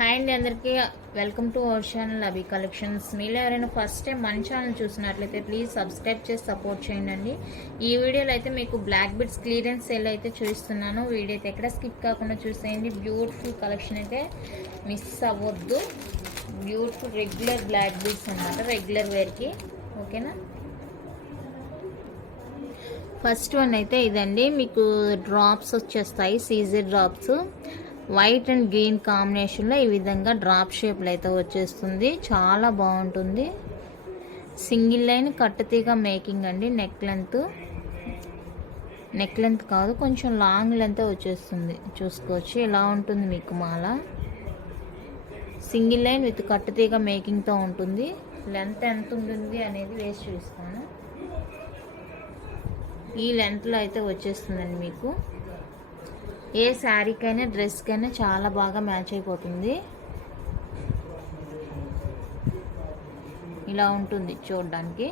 Hi అండి, అందరికీ welcome to our channel Abhi collections. మీలో ఎవరైనా ఫస్ట్ టైం మన ఛానల్ చూసినట్లయితే ప్లీజ్ సబ్స్క్రైబ్ చేసి సపోర్ట్ చేయండి. ఈ వీడియోలో అయితే మీకు బ్లాక్ బిడ్స్ క్లియరెన్స్ సేల్ అయితే చూపిస్తున్నాను. వీడియో అయితే ఎక్కడ స్కిప్ కాకుండా చూసేయండి. బ్యూటిఫుల్ కలెక్షన్ అయితే మిస్ అవ్వద్దు. బ్యూటిఫుల్ రెగ్యులర్ బ్లాక్ బిడ్స్ అన్నమాట, రెగ్యులర్ వేర్కి. ఓకేనా. ఫస్ట్ వన్ అయితే ఇదండి, మీకు డ్రాప్స్ వచ్చేస్తాయి, సీజర్ డ్రాప్స్. వైట్ అండ్ గ్రీన్ కాంబినేషన్లో ఈ విధంగా డ్రాప్ షేప్లో అయితే వచ్చేస్తుంది. చాలా బాగుంటుంది. సింగిల్ లైన్ కట్టుతీగ మేకింగ్ అండి. నెక్ లెంత్ కాదు, కొంచెం లాంగ్ లెంత్ వచ్చేస్తుంది. చూసుకోవచ్చు, ఇలా ఉంటుంది మీకు మాల. సింగిల్ లైన్ విత్ కట్టుతీగ మేకింగ్తో ఉంటుంది. లెంత్ ఎంత ఉంటుంది అనేది వేసి చూపిస్తాను. ఈ లెంత్లో అయితే వచ్చేస్తుందండి మీకు. ఏ శారీకైనా డ్రెస్కైనా చాలా బాగా మ్యాచ్ అయిపోతుంది. ఇలా ఉంటుంది చూడడానికి.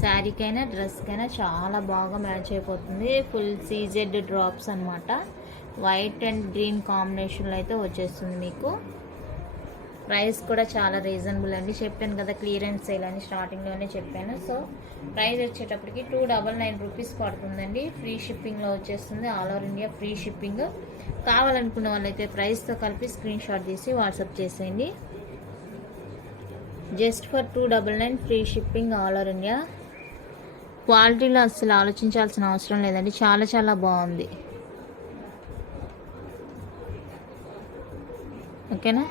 శారీకైనా డ్రెస్కైనా చాలా బాగా మ్యాచ్ అయిపోతుంది. ఫుల్ సీజెడ్ డ్రాప్స్ అనమాట. వైట్ అండ్ గ్రీన్ కాంబినేషన్లో అయితే వచ్చేస్తుంది మీకు. ప్రైస్ కూడా చాలా రీజనబుల్ అండి. చెప్పాను కదా క్లియరెన్స్ సేల్ అని స్టార్టింగ్లోనే చెప్పాను. సో ప్రైస్ వచ్చేటప్పటికి 299 రూపీస్ పడుతుందండి. ఫ్రీ షిప్పింగ్లో వచ్చేస్తుంది. All over India free shipping. కావాలనుకున్న వాళ్ళైతే ప్రైస్తో కలిపి స్క్రీన్ షాట్ తీసి వాట్సాప్ చేసేయండి. Just for 299 free shipping all over India. క్వాలిటీలో అసలు ఆలోచించాల్సిన అవసరం లేదండి. చాలా చాలా బాగుంది. ఓకేనా.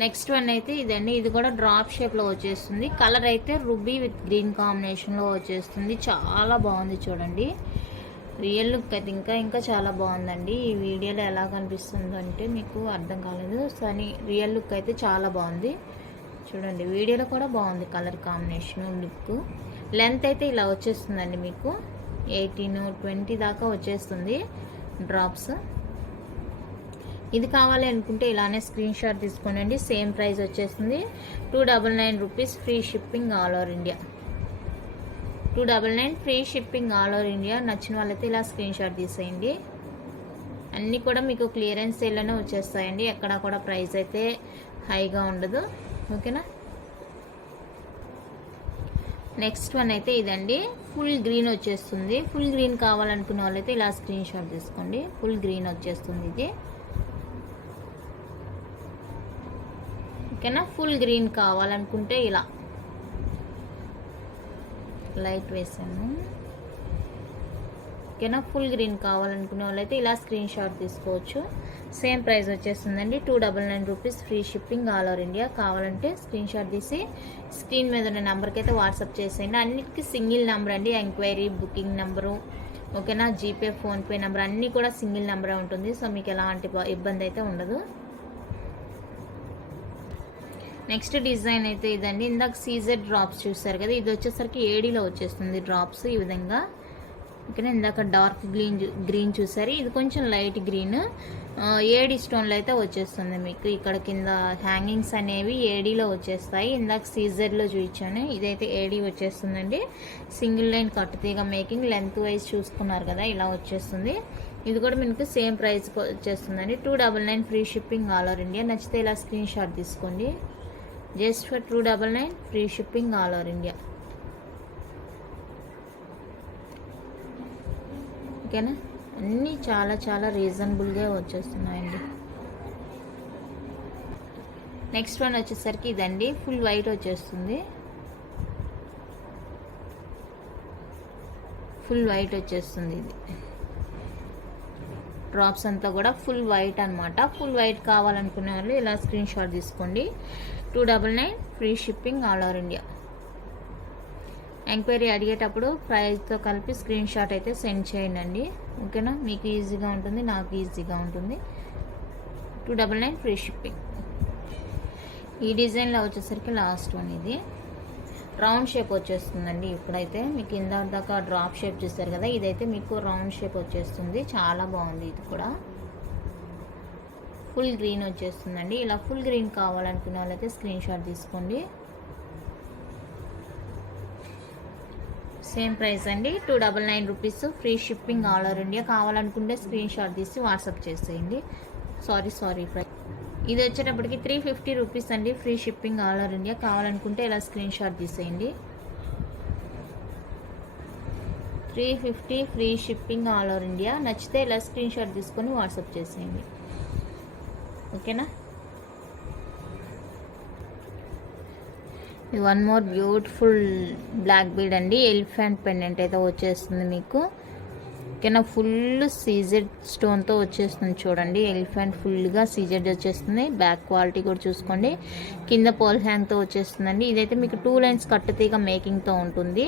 నెక్స్ట్ వన్ అయితే ఇదండి. ఇది కూడా డ్రాప్ షేప్లో వచ్చేస్తుంది. కలర్ అయితే రుబీ విత్ గ్రీన్ కాంబినేషన్లో వచ్చేస్తుంది. చాలా బాగుంది చూడండి. రియల్ లుక్ అయితే ఇంకా చాలా బాగుందండి. ఈ వీడియోలో ఎలా కనిపిస్తుందో అంటే మీకు అర్థం కాలేదు, కానీ రియల్ లుక్ అయితే చాలా బాగుంది చూడండి. వీడియోలో కూడా బాగుంది కలర్ కాంబినేషన్, లుక్. లెంత్ అయితే ఇలా వచ్చేస్తుందండి మీకు. 18-20 దాకా వచ్చేస్తుంది డ్రాప్స్. ఇది కావాలి అనుకుంటే ఇలానే స్క్రీన్ షాట్ తీసుకోండి. సేమ్ ప్రైస్ వచ్చేస్తుంది. 299 rupees free shipping all over India. 299 free shipping all over India. నచ్చిన వాళ్ళైతే ఇలా స్క్రీన్ షాట్ తీసేయండి. అన్నీ కూడా మీకు క్లియరెన్స్ సేల్లోనే వచ్చేస్తాయండి. ఎక్కడ కూడా ప్రైస్ అయితే హైగా ఉండదు. ఓకేనా. నెక్స్ట్ వన్ అయితే ఇదండి. ఫుల్ గ్రీన్ వచ్చేస్తుంది. ఫుల్ గ్రీన్ కావాలనుకున్న వాళ్ళైతే ఇలా స్క్రీన్ షాట్ తీసుకోండి. ఫుల్ గ్రీన్ వచ్చేస్తుంది ఇది. ఓకేనా. ఫుల్ గ్రీన్ కావాలనుకుంటే ఇలా లైట్ వేసాను. ఓకేనా. ఫుల్ గ్రీన్ కావాలనుకునే వాళ్ళైతే ఇలా స్క్రీన్ షాట్ తీసుకోవచ్చు. సేమ్ ప్రైస్ వచ్చేస్తుందండి. 299 rupees free shipping all over India. కావాలంటే స్క్రీన్ షాట్ తీసి స్క్రీన్ మీద ఉన్న నెంబర్కి అయితే వాట్సాప్ చేసేయండి. అన్నిటికీ సింగిల్ నెంబర్ అండి. ఎంక్వైరీ, బుకింగ్ నెంబరు, ఓకేనా, జీపే, ఫోన్పే నెంబర్ అన్నీ కూడా సింగిల్ నెంబరే ఉంటుంది. సో మీకు ఎలాంటి ఇబ్బంది అయితే ఉండదు. నెక్స్ట్ డిజైన్ అయితే ఇదండి. ఇందాక సీజర్ డ్రాప్స్ చూసారు కదా, ఇది వచ్చేసరికి ఏడీలో వచ్చేస్తుంది డ్రాప్స్ ఈ విధంగా. ఓకేనా. ఇందాక డార్క్ గ్రీన్ చూసారు, ఇది కొంచెం లైట్ గ్రీన్. ఏడీ స్టోన్లో అయితే వచ్చేస్తుంది మీకు. ఇక్కడ కింద హ్యాంగింగ్స్ అనేవి ఏడీలో వచ్చేస్తాయి. ఇందాక సీజర్లో చూపించాను, ఇదైతే ఏడీ వచ్చేస్తుందండి. సింగిల్ లైన్ కట్టుతీగ మేకింగ్. లెంత్ వైజ్ చూసుకున్నారు కదా, ఇలా వచ్చేస్తుంది. ఇది కూడా మీకు సేమ్ ప్రైస్ వచ్చేస్తుందండి. 299 free shipping all over India. నచ్చితే ఇలా స్క్రీన్ షాట్ తీసుకోండి. Just for 299 free shipping all over India. ఓకేనా. అన్నీ చాలా చాలా రీజనబుల్గా వచ్చేస్తున్నాయండి. నెక్స్ట్ వన్ వచ్చేసరికి ఇదండి. ఫుల్ వైట్ వచ్చేస్తుంది. ఫుల్ వైట్ వచ్చేస్తుంది ఇది. డ్రాప్స్ అంతా కూడా ఫుల్ వైట్ అనమాట. ఫుల్ వైట్ కావాలనుకునే వాళ్ళు ఇలా స్క్రీన్ షాట్ తీసుకోండి. 299 free shipping all over India. Enquiry అడిగేటప్పుడు ప్రైస్తో కలిపి స్క్రీన్ షాట్ అయితే సెండ్ చేయండి. ఓకేనా. మీకు ఈజీగా ఉంటుంది, నాకు ఈజీగా ఉంటుంది. 299 ఫ్రీ షిప్పింగ్. ఈ డిజైన్లో వచ్చేసరికి లాస్ట్ వన్ ఇది. రౌండ్ షేప్ వచ్చేస్తుందండి. ఇప్పుడైతే మీకు ఇందాక డ్రాప్ షేప్ చూసారు కదా, ఇదైతే మీకు రౌండ్ షేప్ వచ్చేస్తుంది. చాలా బాగుంది. ఇది కూడా ఫుల్ గ్రీన్ వచ్చేస్తుందండి. ఇలా ఫుల్ గ్రీన్ కావాలనుకునే వాళ్ళైతే స్క్రీన్ షాట్ తీసుకోండి. సేమ్ ప్రైస్ అండి, 299 rupees. Free shipping all over India. కావాలనుకుంటే స్క్రీన్ షాట్ తీసి వాట్సాప్ చేసేయండి. Sorry price. ఇది వచ్చేటప్పటికి 350 రూపీస్ అండి. Free shipping all over India. కావాలనుకుంటే ఇలా స్క్రీన్ షాట్ తీసేయండి. 350 free shipping all over India. నచ్చితే ఇలా స్క్రీన్ షాట్ తీసుకొని వాట్సాప్ చేసేయండి. ఓకేనా. One more beautiful black bead అండి. ఎలిఫెంట్ పెండెంట్ అయితే వచ్చేస్తుంది మీకు. ఓకేనా. ఫుల్ సీజెడ్ స్టోన్తో వచ్చేస్తుంది చూడండి. ఎలిఫెంట్ ఫుల్గా సీజెడ్ వచ్చేస్తుంది. బ్యాక్ క్వాలిటీ కూడా చూసుకోండి. కింద పోల్ హ్యాంగ్తో వచ్చేస్తుందండి. ఇదైతే మీకు 2 లైన్స్ కట్టుతీగ మేకింగ్తో ఉంటుంది.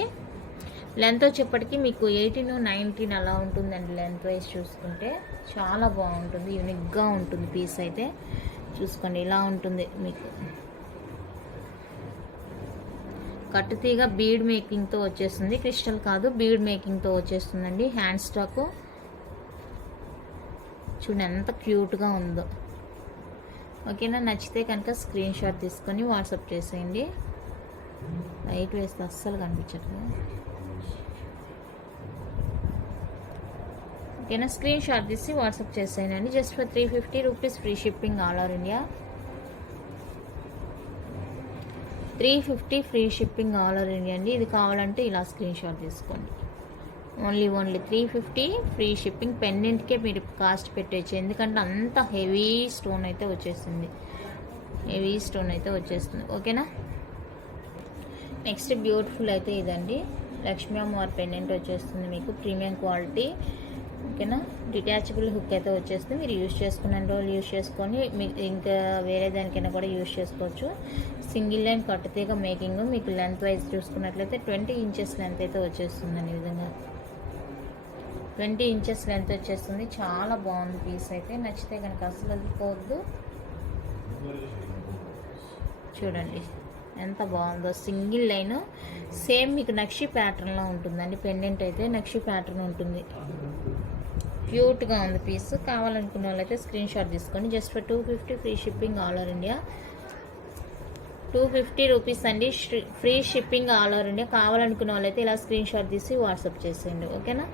లెంత్ వచ్చేప్పటికి మీకు 18, 19 అలా ఉంటుందండి. లెంత్ వైజ్ చూసుకుంటే చాలా బాగుంటుంది. యూనిక్గా ఉంటుంది పీస్ అయితే. చూసుకోండి ఇలా ఉంటుంది మీకు. కట్టుతీగ బీడ్ మేకింగ్తో వచ్చేస్తుంది. క్రిస్టల్ కాదు, బీడ్ మేకింగ్తో వచ్చేస్తుందండి. హ్యాండ్ స్టాక్ చూడండి ఎంత క్యూట్గా ఉందో. ఓకేనా. నచ్చితే కనుక స్క్రీన్ షాట్ తీసుకొని వాట్సాప్ చేసేయండి. లైట్ వేస్తే అస్సలు కనిపించట్లేదు. ఓకేనా. స్క్రీన్ షాట్ తీసి వాట్సాప్ చేసేయండి. Just for 350 rupees free shipping all over India. 350 free shipping all over India అండి. ఇది కావాలంటే ఇలా స్క్రీన్ షాట్ తీసుకోండి. Only 350 free shipping. పెండెంట్కే మీరు కాస్ట్ పెట్టేయచ్చు, ఎందుకంటే అంత హెవీ స్టోన్ అయితే వచ్చేస్తుంది. ఓకేనా. నెక్స్ట్ బ్యూటిఫుల్ అయితే ఇదండి. లక్ష్మీ అమ్మవారి పెండెంట్ వచ్చేస్తుంది మీకు. Premium quality. ఓకేనా. డిటాచబుల్ హుక్ అయితే వచ్చేస్తుంది. మీరు యూజ్ చేసుకున్న రోజులు యూజ్ చేసుకొని మీకు ఇంకా వేరే దానికైనా కూడా యూజ్ చేసుకోవచ్చు. సింగిల్ లైన్ కట్టుతీగ మేకింగ్. మీకు లెంత్ వైజ్ చూసుకున్నట్లయితే 20 ఇంచెస్ లెంత్ అయితే వచ్చేస్తుందండి. ఈ విధంగా 20 ఇంచెస్ లెంత్ వచ్చేస్తుంది. చాలా బాగుంది పీస్ అయితే. నచ్చితే కనుక అసలు వదిలిపోవద్దు. చూడండి ఎంత బాగుందో. సింగిల్ లైన్ సేమ్ మీకు నక్షి ప్యాటర్న్లో ఉంటుందండి. పెండెంట్ అయితే నక్షి ప్యాటర్న్ ఉంటుంది. క్యూట్గా ఉంది పీస్. కావాలనుకున్న వాళ్ళైతే స్క్రీన్ షాట్ తీసుకోండి. Just for 250 free shipping all over India. 250 rupees అండి. Free shipping all over India. కావాలనుకున్న వాళ్ళైతే ఇలా స్క్రీన్ షాట్ తీసి వాట్సాప్ చేసేయండి. ఓకేనా.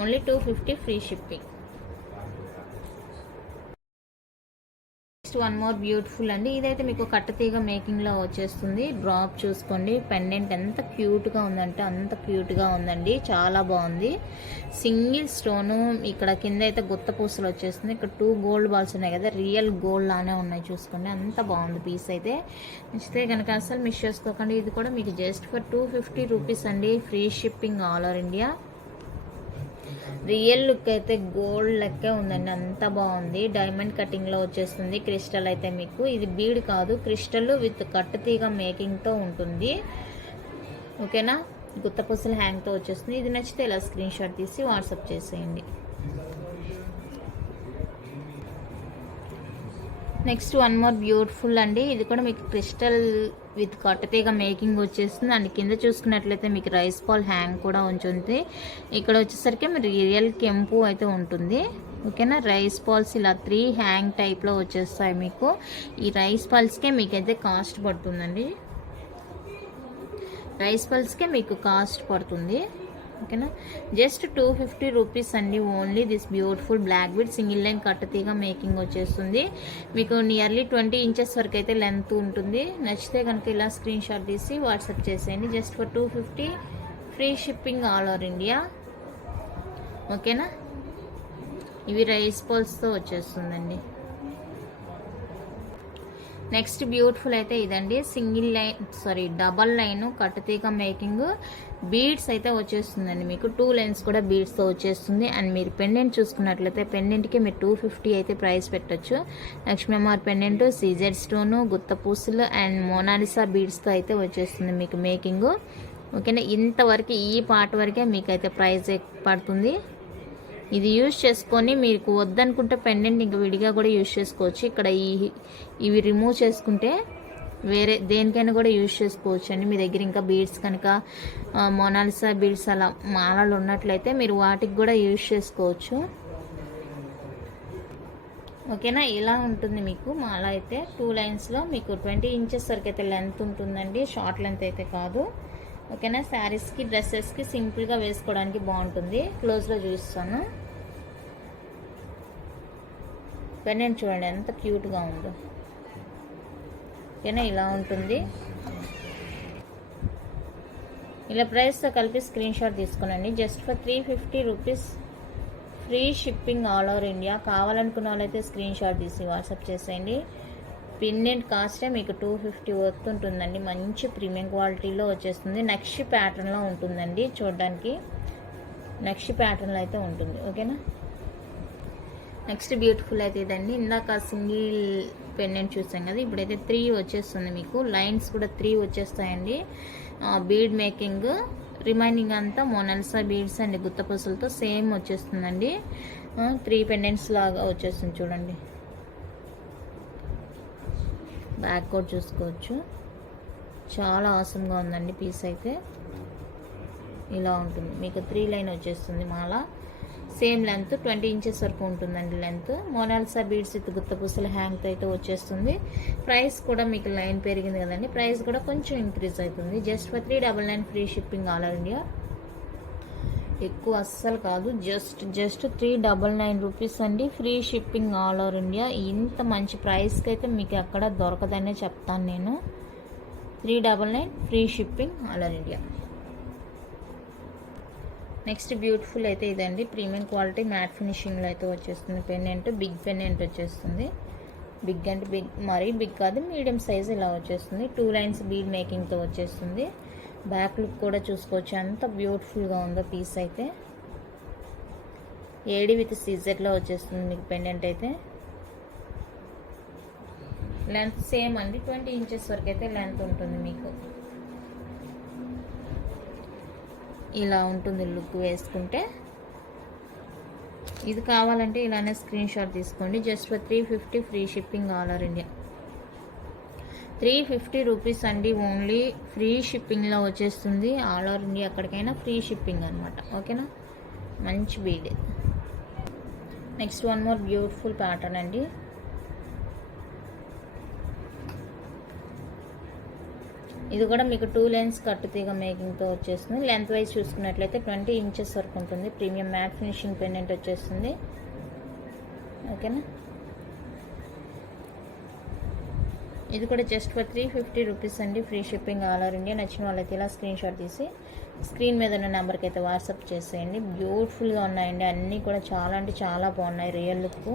Only 250 free shipping. One more beautiful అండి. ఇదైతే మీకు కట్టతీగ మేకింగ్లో వచ్చేస్తుంది. డ్రాప్ చూసుకోండి. పెండెంట్ ఎంత క్యూట్గా ఉందంటే అంత క్యూట్గా ఉందండి. చాలా బాగుంది. Single stone. ఇక్కడ కింద అయితే గుత్త పూసలు వచ్చేస్తుంది. ఇక్కడ 2 గోల్డ్ బాల్స్ ఉన్నాయి కదా, రియల్ గోల్డ్ లానే ఉన్నాయి. చూసుకోండి అంత బాగుంది పీస్ అయితే. నచ్చితే కనుక అసలు మిస్ చేసుకోకండి. ఇది కూడా మీకు జస్ట్ ఫర్ 250 రూపీస్ అండి. Free shipping all over India. Real look అయితే గోల్డ్ లెక్కే ఉందండి. అంత బాగుంది. డైమండ్ కటింగ్లో వచ్చేస్తుంది. క్రిస్టల్ అయితే మీకు ఇది బీడ్ కాదు, క్రిస్టల్ విత్ కట్టుతీగ మేకింగ్తో ఉంటుంది. ఓకేనా. గుత్తపూసల హ్యాంగ్తో వచ్చేస్తుంది. ఇది నచ్చితే ఇలా స్క్రీన్ షాట్ తీసి వాట్సాప్ చేసేయండి. నెక్స్ట్ వన్ మోర్ బ్యూటిఫుల్ అండి. ఇది కూడా మీకు క్రిస్టల్ విత్ కట్టుతీగ మేకింగ్ వచ్చేస్తుంది. అండ్ కింద చూసుకున్నట్లయితే మీకు రైస్ బాల్ హ్యాంగ్ కూడా ఉంటుంది. ఇక్కడ వచ్చేసరికి మీరు రియల్ కెంపు అయితే ఉంటుంది. ఓకేనా. రైస్ బాల్స్ ఇలా 3 హ్యాంగ్ టైప్లో వచ్చేస్తాయి మీకు. ఈ రైస్ బాల్స్కే మీకైతే కాస్ట్ పడుతుందండి. రైస్ బాల్స్కే మీకు కాస్ట్ పడుతుంది. ఓకేనా. జస్ట్ 250 రూపీస్ అండి. Only this beautiful black bead single line కట్టుతీగ మేకింగ్ వచ్చేస్తుంది. మీకు నియర్లీ 20 ఇంచెస్ వరకు అయితే లెంత్ ఉంటుంది. నచ్చితే కనుక ఇలా స్క్రీన్ షాట్ తీసి వాట్సాప్ చేసేయండి. Just for 250 free shipping all over India. ఓకేనా. ఇవి రైస్ బాల్స్తో వచ్చేస్తుందండి. నెక్స్ట్ బ్యూటిఫుల్ అయితే ఇదండి. సింగిల్ లైన్ డబల్ లైన్ కట్టుతీగ మేకింగ్ బీడ్స్ అయితే వచ్చేస్తుందండి. మీకు 2 లైన్స్ కూడా బీడ్స్తో వచ్చేస్తుంది. అండ్ మీరు పెండెంట్ చూసుకున్నట్లయితే పెండెంట్కి మీరు 250 అయితే ప్రైస్ పెట్టచ్చు. లక్ష్మీ అమ్మవారి పెండెంట్, సీజెడ్ స్టోను, గుత్త పూసలు అండ్ మోనాలిసా బీడ్స్తో అయితే వచ్చేస్తుంది మీకు మేకింగ్. ఓకేనా. ఇంతవరకు ఈ పార్ట్ వరకే మీకైతే ప్రైస్ పడుతుంది. ఇది యూజ్ చేసుకొని మీకు వద్దనుకుంటే పెండెంట్ ఇంకా విడిగా కూడా యూజ్ చేసుకోవచ్చు. ఇక్కడ ఇవి రిమూవ్ చేసుకుంటే వేరే దేనికైనా కూడా యూజ్ చేసుకోవచ్చు అండి. మీ దగ్గర ఇంకా బీడ్స్ కనుక మోనాలిసా బీడ్స్ అలా మాలలు ఉన్నట్లయితే మీరు వాటికి కూడా యూజ్ చేసుకోవచ్చు. ఓకేనా. ఇలా ఉంటుంది మీకు మాల అయితే. 2 లైన్స్లో మీకు 20 ఇంచెస్ వరకు అయితే లెంత్ ఉంటుందండి. షార్ట్ లెంత్ అయితే కాదు. ఓకేనా. శారీస్కి డ్రెస్సెస్కి సింపుల్గా వేసుకోవడానికి బాగుంటుంది. క్లోజ్లో చూపిస్తాను. పెండెంట్ చూడండి ఎంత క్యూట్గా ఉందో. ఓకేనా, ఇలా ఉంటుంది. ఇలా ప్రైస్తో కలిపి స్క్రీన్ షాట్ తీసుకునండి. Just for 350 rupees free shipping all over India. కావాలనుకున్న వాళ్ళైతే స్క్రీన్ షాట్ తీసి వాట్సాప్ చేసేయండి. పెండెంట్ కాస్టే మీకు 250 వర్త్ ఉంటుందండి. మంచి ప్రీమియం క్వాలిటీలో వచ్చేస్తుంది. నక్షి ప్యాటర్న్లో ఉంటుందండి. చూడడానికి నక్షి ప్యాటర్న్లో అయితే ఉంటుంది. ఓకేనా. నెక్స్ట్ బ్యూటిఫుల్ అయితే ఇదండి. ఇందాక సింగిల్ పెండెంట్ చూసాం కదా, ఇప్పుడైతే 3 వచ్చేస్తుంది మీకు. లైన్స్ కూడా 3 వచ్చేస్తాయండి. బీడ్ మేకింగ్, రిమైనింగ్ అంతా మొనాలిసా బీడ్స్ అండ్ గుత్తపూసలతో సేమ్ వచ్చేస్తుందండి. 3 పెండెంట్స్ లాగా వచ్చేస్తుంది చూడండి. బ్యాక్ కోట్ చూసుకోవచ్చు. చాలా ఆసమ్గా ఉందండి పీస్ అయితే. ఇలా ఉంటుంది మీకు. 3 లైన్ వచ్చేస్తుంది మాల. సేమ్ లెంత్ 20 ఇంచెస్ వరకు ఉంటుందండి లెంత్. మొనాలిసా బీడ్స్ విత్ గుత్తపూసల హ్యాంగ్తో అయితే వచ్చేస్తుంది. ప్రైస్ కూడా మీకు లైన్ పెరిగింది కదండి, ప్రైస్ కూడా కొంచెం ఇంక్రీజ్ అవుతుంది. Just for 399 free shipping all over India. ఎక్కువ అస్సలు కాదు, జస్ట్ 399 రూపీస్ అండి. Free shipping all over India. ఇంత మంచి ప్రైస్కి అయితే మీకు ఎక్కడ దొరకదనే చెప్తాను నేను. 399 free shipping all over India. Next beautiful అయితే ఇదండి. ప్రీమియం క్వాలిటీ మ్యాట్ ఫినిషింగ్లో అయితే వచ్చేస్తుంది. పెండెంట్ బిగ్ పెండెంట్ వచ్చేస్తుంది. బిగ్ అంటే బిగ్, మరీ బిగ్ కాదు, మీడియం సైజ్ ఇలా వచ్చేస్తుంది. 2 లైన్స్ బీడ్ మేకింగ్తో వచ్చేస్తుంది. బ్యాక్ లుక్ కూడా చూసుకోవచ్చు ఎంత బ్యూటిఫుల్గా ఉందో పీస్ అయితే. ఏడి విత్ సీజర్లో వచ్చేస్తుంది మీకు పెండెంట్ అయితే. లెంత్ సేమ్ అండి, 20 ఇంచెస్ వరకు అయితే లెంత్ ఉంటుంది మీకు. ఇలా ఉంటుంది లుక్ వేసుకుంటే. ఇది కావాలంటే ఇలానే స్క్రీన్ షాట్ తీసుకోండి. Just for 350 free shipping all over India. 350 rupees అండి ఓన్లీ. ఫ్రీ షిప్పింగ్లో వచ్చేస్తుంది ఆల్ ఓవర్ ఇండియా. ఎక్కడికైనా ఫ్రీ షిప్పింగ్ అనమాట. ఓకేనా. మంచి bead. Next one more beautiful pattern అండి. ఇది కూడా మీకు 2 లైన్స్ కట్టుతీగ మేకింగ్తో వచ్చేస్తుంది. లెంత్ వైజ్ చూసుకున్నట్లయితే 20 ఇంచెస్ వరకు ఉంటుంది. ప్రీమియం మ్యాట్ ఫినిషింగ్ పెండెంట్ వచ్చేస్తుంది. ఓకేనా. ఇది కూడా జస్ట్ ఫర్ 350 రూపీస్ అండి. Free shipping all over India. నచ్చిన వాళ్ళైతే ఇలా స్క్రీన్ షాట్ తీసి స్క్రీన్ మీద ఉన్న నెంబర్కి అయితే వాట్సాప్ చేసేయండి. బ్యూటిఫుల్గా ఉన్నాయండి అన్నీ కూడా. చాలా అంటే చాలా బాగున్నాయి. Real look.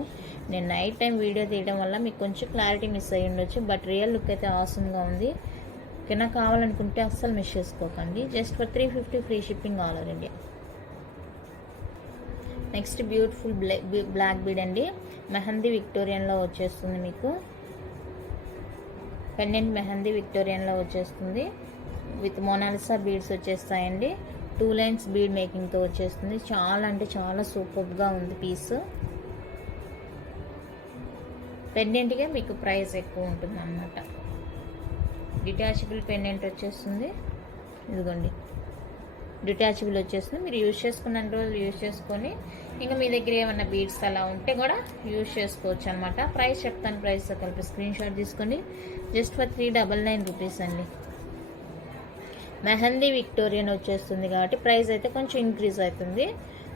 నేను నైట్ టైం వీడియో తీయడం వల్ల మీకు కొంచెం క్లారిటీ మిస్ అయ్యి ఉండొచ్చు, బట్ రియల్ లుక్ అయితే ఆసమ్గా ఉంది. ఓకేనా. కావాలనుకుంటే అస్సలు మిస్ చేసుకోకండి. Just for 350 free shipping all over India. Next beautiful black bead అండి. మెహందీ విక్టోరియన్లో వచ్చేస్తుంది మీకు. పెండెంట్ మెహందీ విక్టోరియన్లో వచ్చేస్తుంది. విత్ మొనాలిసా బీడ్స్ వచ్చేస్తాయండి. 2 లైన్స్ బీడ్ మేకింగ్తో వచ్చేస్తుంది. చాలా అంటే చాలా సూపర్గా ఉంది పీస్. పెండెంట్గా మీకు ప్రైస్ ఎక్కువ ఉంటుంది అన్నమాట. డిటాచబుల్ పెండెంట్ వచ్చేస్తుంది. ఇదిగోండి డిటాచబుల్ వచ్చేస్తుంది. మీరు యూజ్ చేసుకున్న రోజులు యూజ్ చేసుకొని ఇంకా మీ దగ్గర ఏమన్నా బీడ్స్ అలా ఉంటే కూడా యూజ్ చేసుకోవచ్చు అనమాట. ప్రైస్ చెప్తాను, ప్రైస్తో కలిపి స్క్రీన్ షాట్ తీసుకోండి. జస్ట్ ఫర్ 399 రూపీస్ అండి. మెహందీ విక్టోరియన్ వచ్చేస్తుంది కాబట్టి ప్రైస్ అయితే కొంచెం ఇంక్రీజ్ అవుతుంది.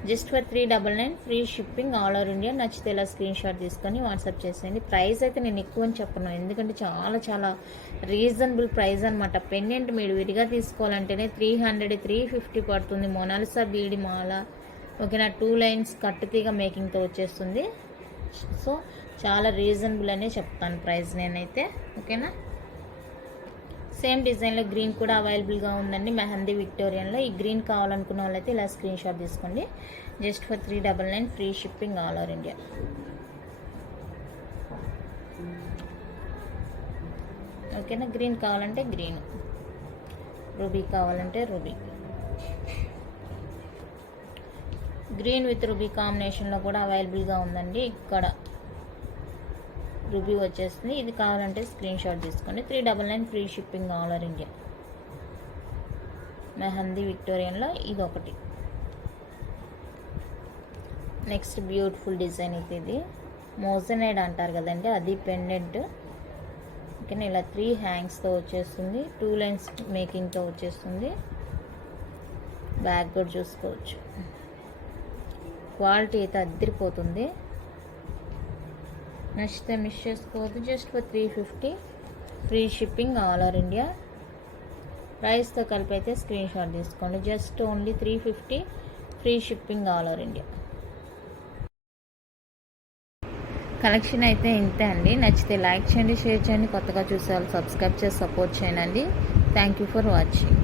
Just for 399 free shipping all over India. నచ్చితే ఇలా స్క్రీన్ షాట్ తీసుకొని వాట్సాప్ చేసేయండి. ప్రైస్ అయితే నేను ఎక్కువ అని చెప్పను, ఎందుకంటే చాలా చాలా రీజనబుల్ ప్రైస్ అనమాట. పెండెంట్ మీరు విడిగా తీసుకోవాలంటేనే 300 350 పడుతుంది. మొనాలిసా బీడి మాల. ఓకేనా. 2 లైన్స్ కట్టుతీగ మేకింగ్తో వచ్చేస్తుంది. సో చాలా రీజనబుల్ అనే చెప్తాను ప్రైస్ నేనైతే. ఓకేనా. సేమ్ డిజైన్లో గ్రీన్ కూడా అవైలబుల్గా ఉందండి మెహందీ విక్టోరియన్లో. ఈ గ్రీన్ కావాలనుకున్న వాళ్ళైతే ఇలా స్క్రీన్ షాట్ తీసుకోండి. Just for 399 free shipping all over India. ఓకేనా. గ్రీన్ కావాలంటే గ్రీన్, రూబీ కావాలంటే రూబీ. గ్రీన్ విత్ రూబీ కాంబినేషన్లో కూడా అవైలబుల్గా ఉందండి. ఇక్కడ రూబీ వచ్చేస్తుంది. ఇది కావాలంటే స్క్రీన్ షాట్ తీసుకోండి. 399 free shipping all over India. Mehndi విక్టోరియన్లో ఇది ఒకటి. నెక్స్ట్ బ్యూటిఫుల్ డిజైన్ అయితే ఇది మోజనైడ్ అంటారు కదండి, అది పెండెంట్. ఓకేనా. ఇలా 3 హ్యాంగ్స్తో వచ్చేస్తుంది. 2 లైన్స్ మేకింగ్తో వచ్చేస్తుంది. బ్యాగ్ కూడా చూసుకోవచ్చు. క్వాలిటీ అయితే అద్దరిపోతుంది. నచ్చితే మిస్ చేసుకోవద్దు. Just for 350, free shipping all over India. ప్రైస్తో కలిపి అయితే స్క్రీన్ షాట్ తీసుకోండి. Just only 350, free shipping all over India. Collection అయితే ఇంతే అండి. నచ్చితే లైక్ చేయండి, షేర్ చేయండి. కొత్తగా చూసే వాళ్ళు సబ్స్క్రైబ్ చేసి సపోర్ట్ చేయండి. Thank you for watching.